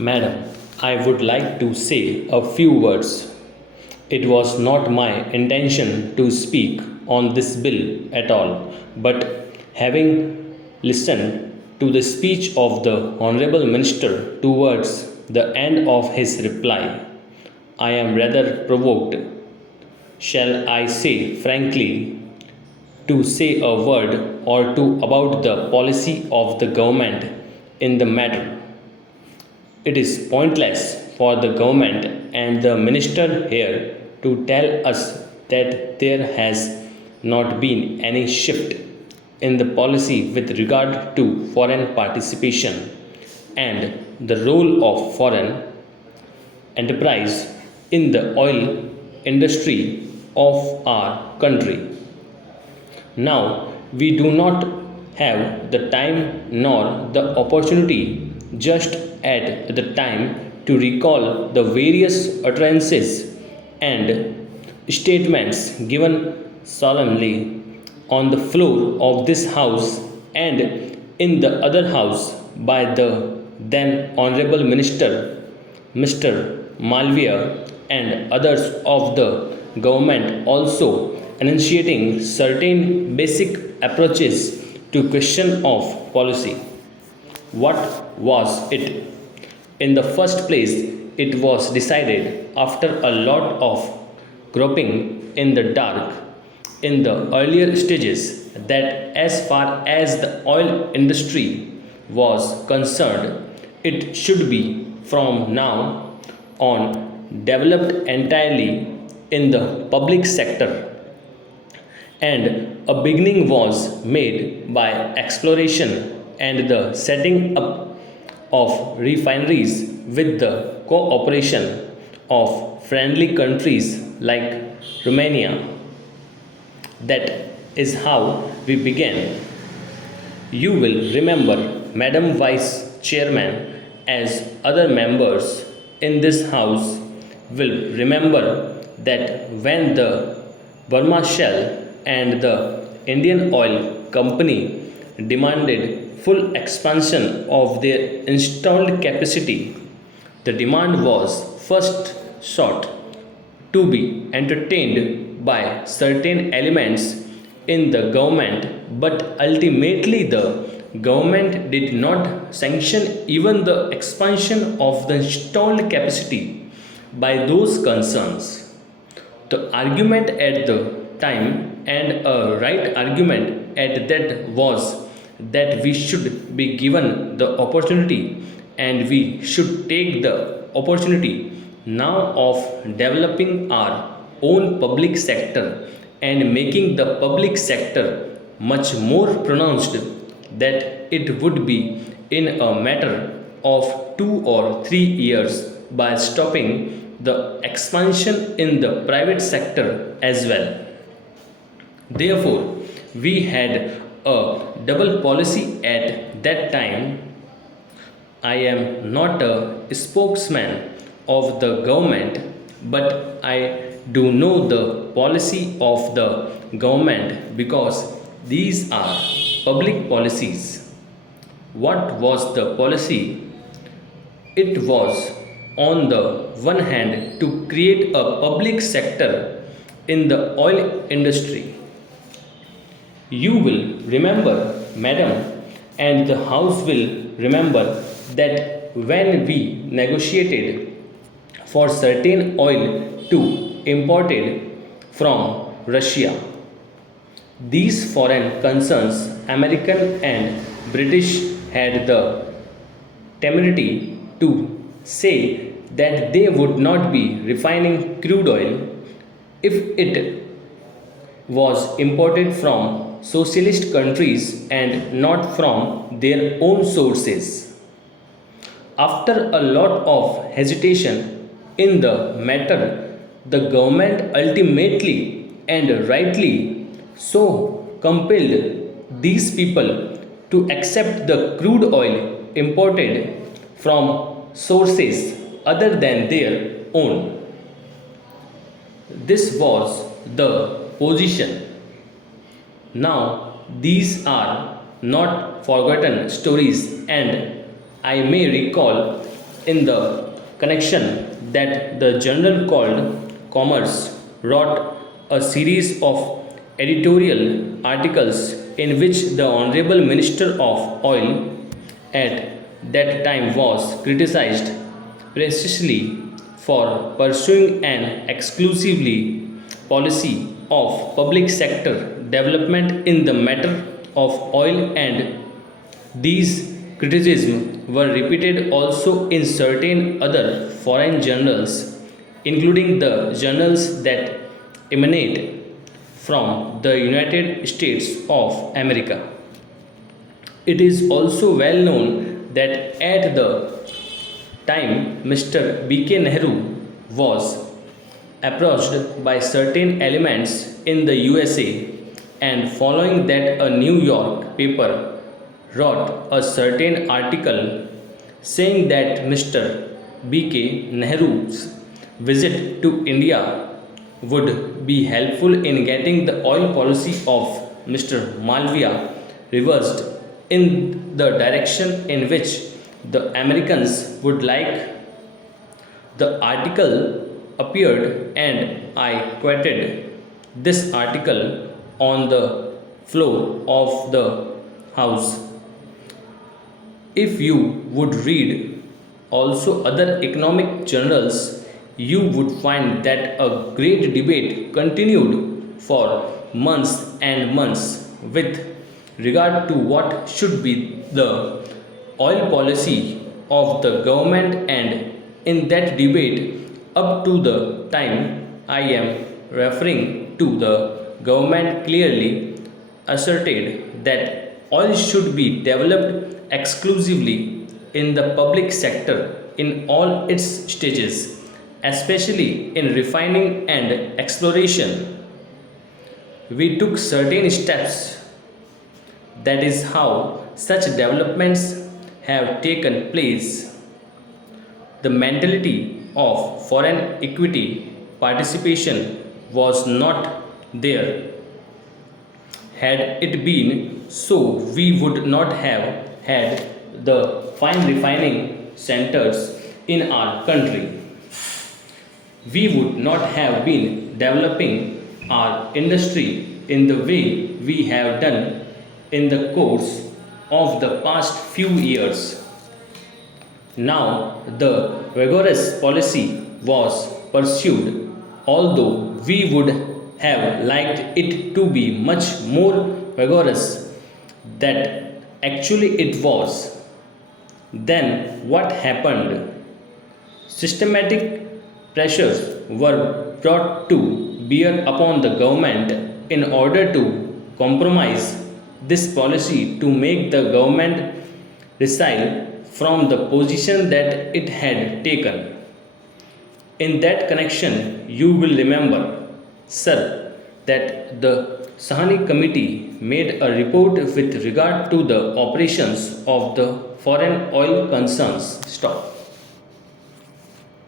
Madam, I would like to say a few words. It was not my intention to speak on this bill at all, but having listened to the speech of the Honorable Minister towards the end of his reply, I am rather provoked, shall I say frankly, to say a word or two about the policy of the government in the matter. It is pointless for the government and the minister here to tell us that there has not been any shift in the policy with regard to foreign participation and the role of foreign enterprise in the oil industry of our country. Now, we do not have the time nor the opportunity just at the time to recall the various utterances and statements given solemnly on the floor of this House and in the other House by the then Honorable Minister Mr. Malviya and others of the government also enunciating certain basic approaches to question of policy. What was it? In the first place, it was decided after a lot of groping in the dark in the earlier stages that as far as the oil industry was concerned, it should be from now on developed entirely in the public sector, and a beginning was made by exploration and the setting up of refineries with the cooperation of friendly countries like Romania. That is how we began. You will remember, Madam Vice Chairman, as other members in this House will remember, that when the Burma Shell and the Indian Oil Company demanded full expansion of their installed capacity, the demand was first sought to be entertained by certain elements in the government, but ultimately the government did not sanction even the expansion of the installed capacity by those concerns. The argument at the time, and a right argument at that, was that we should be given the opportunity and we should take the opportunity now of developing our own public sector and making the public sector much more pronounced, that it would be in a matter of 2 or 3 years by stopping the expansion in the private sector as well. Therefore, we had a double policy at that time. I am not a spokesman of the government, but I do know the policy of the government because these are public policies. What was the policy? It was, on the one hand, to create a public sector in the oil industry. You will remember, Madam, and the House will remember, that when we negotiated for certain oil to imported from Russia, these foreign concerns, American and British, had the temerity to say that they would not be refining crude oil if it was imported from socialist countries and not from their own sources. After a lot of hesitation in the matter, the government ultimately and rightly so compelled these people to accept the crude oil imported from sources other than their own. This was the position. Now, these are not forgotten stories, and I may recall in the connection that the journal called Commerce wrote a series of editorial articles in which the Honorable Minister of Oil at that time was criticized precisely for pursuing an exclusively policy of public sector development in the matter of oil, and these criticisms were repeated also in certain other foreign journals, including the journals that emanate from the United States of America. It is also well known that at the time Mr. B.K. Nehru was approached by certain elements in the USA, and following that, a New York paper wrote a certain article saying that Mr. B.K. Nehru's visit to India would be helpful in getting the oil policy of Mr. Malviya reversed in the direction in which the Americans would like. The article appeared, and I quoted this article on the floor of the House. If you would read also other economic journals, you would find that a great debate continued for months and months with regard to what should be the oil policy of the government, and in that debate, up to the time I am referring to, the government clearly asserted that oil should be developed exclusively in the public sector in all its stages, especially in refining and exploration. We took certain steps. That is how such developments have taken place. The mentality of foreign equity participation was not there. Had it been so, we would not have had the fine refining centers in our country. We would not have been developing our industry in the way we have done in the course of the past few years. Now, the rigorous policy was pursued, although we would have liked it to be much more rigorous that actually it was. Then what happened? Systematic pressures were brought to bear upon the government in order to compromise this policy to make the government resile from the position that it had taken. In that connection, you will remember, sir, that the Sahani committee made a report with regard to the operations of the foreign oil concerns. Stop.